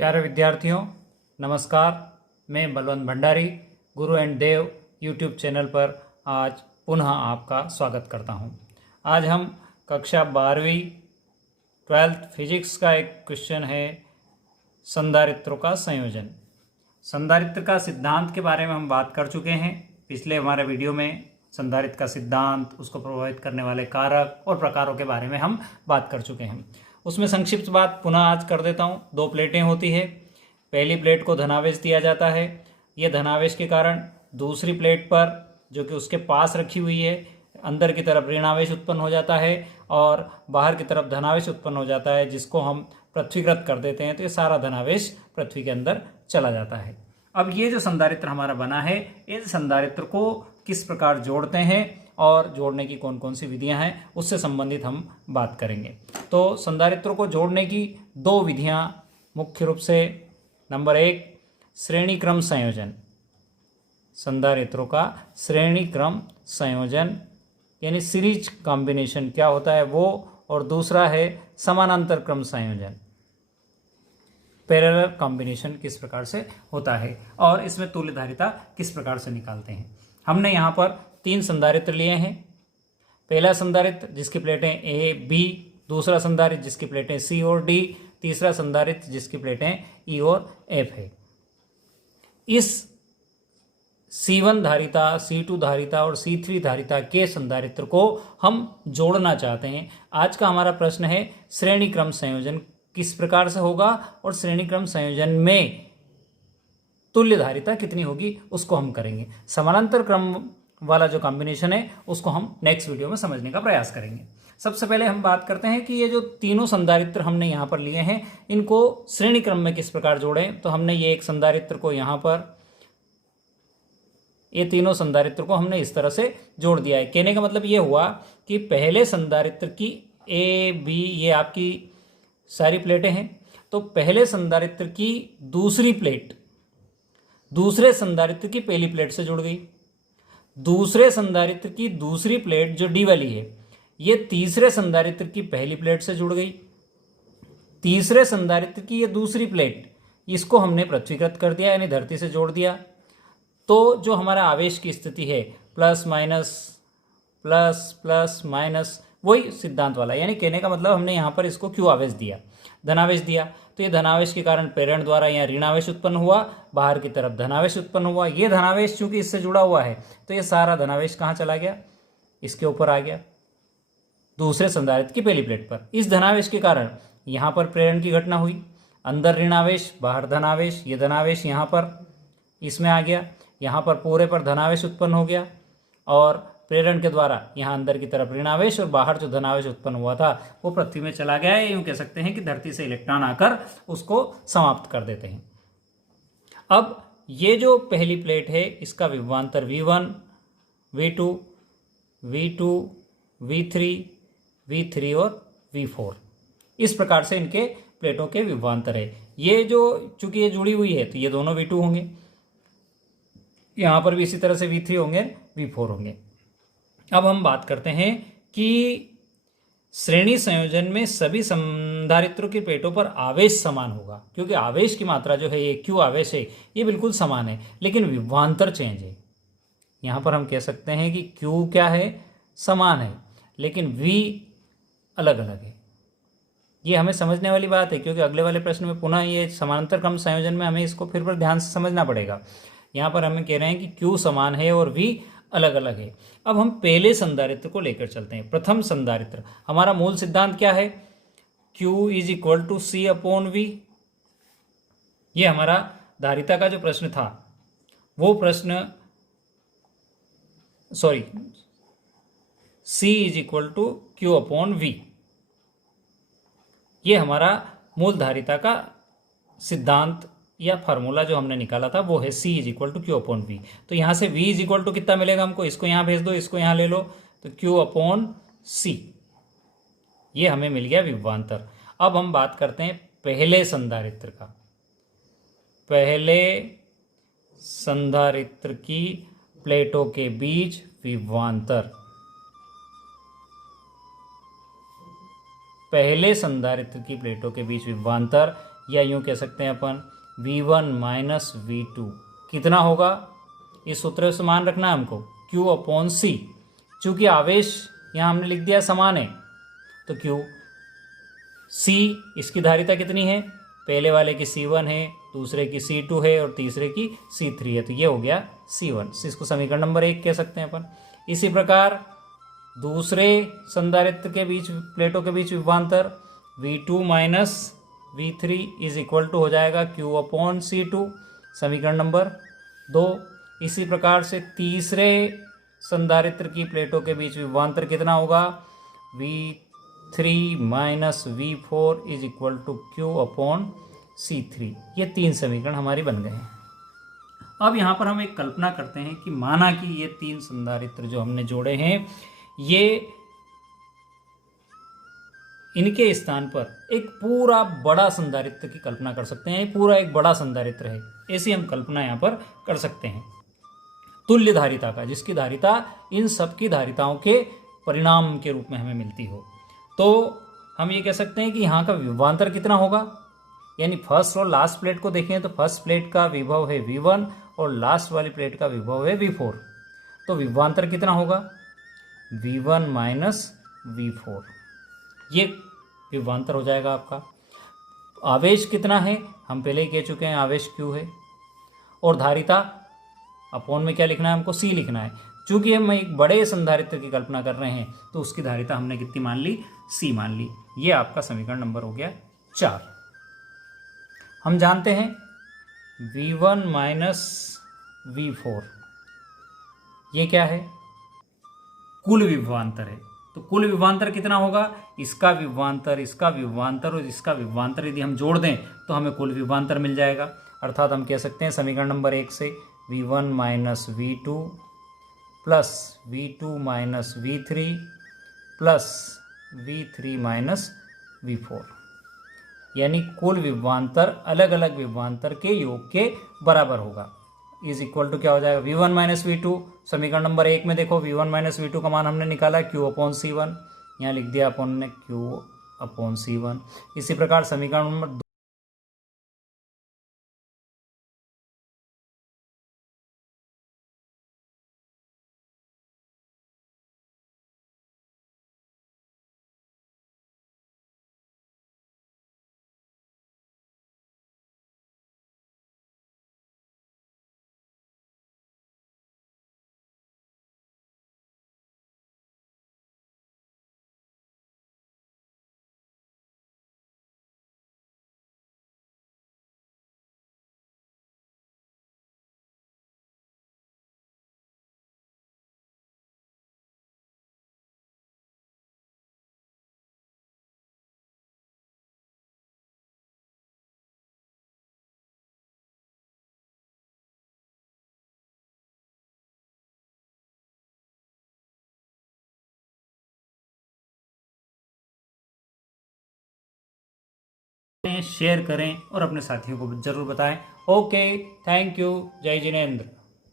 प्यारे विद्यार्थियों, नमस्कार। मैं बलवंत भंडारी गुरु एंड देव यूट्यूब चैनल पर आज पुनः आपका स्वागत करता हूं। आज हम कक्षा 12वीं 12th फिजिक्स का एक क्वेश्चन है, संधारित्रों का संयोजन। संधारित्र का सिद्धांत के बारे में हम बात कर चुके हैं पिछले हमारे वीडियो में। संधारित्र का सिद्धांत, उसको प्रभावित करने वाले कारक और प्रकारों के बारे में हम बात कर चुके हैं। उसमें संक्षिप्त बात पुनः आज कर देता हूँ। दो प्लेटें होती है। पहली प्लेट को धनावेश दिया जाता है। यह धनावेश के कारण दूसरी प्लेट पर, जो कि उसके पास रखी हुई है, अंदर की तरफ ऋणावेश उत्पन्न हो जाता है और बाहर की तरफ धनावेश उत्पन्न हो जाता है, जिसको हम पृथ्वीकृत कर देते हैं। तो ये सारा धनावेश पृथ्वी के अंदर चला जाता है। अब ये जो संधारित्र हमारा बना है, इस संधारित्र को किस प्रकार जोड़ते हैं और जोड़ने की कौन कौन सी विधियां हैं, उससे संबंधित हम बात करेंगे। तो संधारित्रों को जोड़ने की दो विधियां मुख्य रूप से, नंबर 1 श्रेणी क्रम संयोजन। संधारित्रों का श्रेणी क्रम संयोजन यानी सीरीज कॉम्बिनेशन क्या होता है वो, और दूसरा है समानांतर क्रम संयोजन, पैरेलल कॉम्बिनेशन किस प्रकार से होता है और इसमें तुल्यधारिता किस प्रकार से निकालते हैं। हमने यहाँ पर 3 संधारित्र लिए हैं। पहला संधारित्र जिसकी प्लेटें ए बी, दूसरा संधारित्र जिसकी प्लेटें सी और डी, तीसरा संधारित्र जिसकी प्लेटें ई और एफ है। इस C1 धारिता, C2 धारिता और C3 धारिता के संधारित्र को हम जोड़ना चाहते हैं। आज का हमारा प्रश्न है श्रेणी क्रम संयोजन किस प्रकार से होगा और श्रेणी क्रम संयोजन में तुल्य धारिता कितनी होगी, उसको हम करेंगे। समानांतर क्रम वाला जो कॉम्बिनेशन है उसको हम नेक्स्ट वीडियो में समझने का प्रयास करेंगे। सबसे पहले हम बात करते हैं कि ये जो तीनों संधारित्र हमने यहाँ पर लिए हैं, इनको श्रेणी क्रम में किस प्रकार जोड़ें। तो हमने ये एक संधारित्र को यहाँ पर, ये तीनों संधारित्र को हमने इस तरह से जोड़ दिया है। कहने का मतलब ये हुआ कि पहले संधारित्र की ए बी, ये आपकी सारी प्लेटें हैं, तो पहले संधारित्र की दूसरी प्लेट दूसरे संधारित्र की पहली प्लेट से जुड़ गई। दूसरे संधारित्र की दूसरी प्लेट जो डी वाली है, ये तीसरे संधारित्र की पहली प्लेट से जुड़ गई। तीसरे संधारित्र की ये दूसरी प्लेट, इसको हमने पृथ्वीकृत कर दिया यानी धरती से जोड़ दिया। तो जो हमारा आवेश की स्थिति है plus minus plus plus minus, वही सिद्धांत वाला, यानी कहने का मतलब हमने यहाँ पर इसको क्यू आवेश दिया, धनावेश दिया। तो ये धनावेश के कारण प्रेरण द्वारा यहाँ ऋणावेश उत्पन्न हुआ, बाहर की तरफ धनावेश उत्पन्न हुआ। ये धनावेश चूंकि इससे जुड़ा हुआ है तो ये सारा धनावेश कहाँ चला गया, इसके ऊपर आ गया, दूसरे संधारित्र की पहली प्लेट पर। इस धनावेश के कारण यहाँ पर प्रेरण की घटना हुई, अंदर ऋणावेश बाहर धनावेश, ये धनावेश यहाँ पर इसमें आ गया, यहाँ पर पूरे पर धनावेश उत्पन्न हो गया और प्रेरण के द्वारा यहाँ अंदर की तरफ ऋणावेश और बाहर जो धनावेश उत्पन्न हुआ था वो पृथ्वी में चला गया है। यूँ कह सकते हैं कि धरती से इलेक्ट्रॉन आकर उसको समाप्त कर देते हैं। अब ये जो पहली प्लेट है, इसका विभवांतर V1, V2, V2, V3, V3 और V4, इस प्रकार से इनके प्लेटों के विभवांतर है। ये जो चूंकि ये जुड़ी हुई है तो ये दोनों V2 होंगे, यहाँ पर भी इसी तरह से V3 होंगे, V4 होंगे। अब हम बात करते हैं कि श्रेणी संयोजन में सभी संधारित्रों की प्लेटों पर आवेश समान होगा, क्योंकि आवेश की मात्रा जो है, ये Q आवेश है, ये बिल्कुल समान है, लेकिन विभवांतर चेंज है। यहाँ पर हम कह सकते हैं कि Q क्या है, समान है, लेकिन V अलग अलग है। ये हमें समझने वाली बात है, क्योंकि अगले वाले प्रश्न में पुनः ये समानांतर क्रम संयोजन में हमें इसको फिर ध्यान से समझना पड़ेगा। यहाँ पर हमें कह रहे हैं कि Q समान है और V अलग अलग है। अब हम पहले संधारित्र को लेकर चलते हैं। प्रथम संधारित्र, हमारा मूल सिद्धांत क्या है, Q = C/V। ये हमारा धारिता का जो प्रश्न था वो प्रश्न, सॉरी, C = Q/V, ये हमारा मूल धारिता का सिद्धांत या फार्मूला जो हमने निकाला था वो है C = Q/V। तो यहाँ से V = कितना मिलेगा हमको, इसको यहाँ भेज दो, इसको यहाँ ले लो, तो Q/C, ये हमें मिल गया विभवांतर। अब हम बात करते हैं पहले संधारित्र का। पहले संधारित्र की प्लेटों के बीच विभवांतर, पहले संधारित्र की प्लेटों के बीच विभवांतर या यूँ कह सकते हैं अपन V1 माइनस V2 कितना होगा, इस सूत्र से मान रखना है हमको Q अपॉन C। चूँकि आवेश यहाँ हमने लिख दिया समान है तो Q C इसकी धारिता कितनी है, पहले वाले की C1 है, दूसरे की C2 है और तीसरे की C3 है, तो ये हो गया C1। इसको समीकरण नंबर 1 कह सकते हैं अपन। इसी प्रकार दूसरे संधारित्र के बीच, प्लेटों के बीच विभवांतर V2 minus V3 is equal to हो जाएगा Q अपॉन C2, समीकरण नंबर 2। इसी प्रकार से तीसरे संधारित्र की प्लेटों के बीच विभवांतर कितना होगा, V3 minus V4 is equal to Q upon C3। ये 3 समीकरण हमारी बन गए हैं। अब यहाँ पर हम एक कल्पना करते हैं कि माना कि ये 3 संधारित्र जो हमने जोड़े हैं, ये इनके स्थान पर एक पूरा बड़ा संधारित्र की कल्पना कर सकते हैं। पूरा एक बड़ा संधारित्र है, ऐसी हम कल्पना यहाँ पर कर सकते हैं तुल्य धारिता का, जिसकी धारिता इन सबकी धारिताओं के परिणाम के रूप में हमें मिलती हो। तो हम ये कह सकते हैं कि यहाँ का विभवांतर कितना होगा, यानी फर्स्ट और लास्ट प्लेट को देखें तो फर्स्ट प्लेट का विभव है V1 और लास्ट वाली प्लेट का विभव है V4। तो विभवांतर कितना होगा, V1 माइनस V4, ये विभवांतर हो जाएगा आपका। आवेश कितना है हम पहले ही कह चुके हैं, आवेश Q है, और धारिता अपोन में क्या लिखना है हमको, C लिखना है। चूंकि हम एक बड़े संधारित्र की कल्पना कर रहे हैं तो उसकी धारिता हमने कितनी मान ली, C मान ली। ये आपका समीकरण नंबर हो गया 4। हम जानते हैं V1 माइनस V4 ये क्या है, कुल विभवांतर है। तो कुल विभवांतर कितना होगा, इसका विभवांतर, इसका विभवांतर और इसका विभवांतर यदि हम जोड़ दें तो हमें कुल विभवांतर मिल जाएगा। अर्थात हम कह सकते हैं समीकरण नंबर 1 से V1 minus V2 plus V2 minus V3 plus V3 minus V4, यानी कुल विभवांतर अलग अलग विभवांतर के योग के बराबर होगा। इज इक्वल टू क्या हो जाएगा, V1 माइनस V2। समीकरण नंबर 1 में देखो V1 माइनस V2 का मान हमने निकाला Q अपॉन C1, यहाँ लिख दिया अपन ने Q अपॉन C1। इसी प्रकार समीकरण नंबर 2 शेयर करें और अपने साथियों को जरूर बताएं। ओके, थैंक यू, जय जिनेंद्र।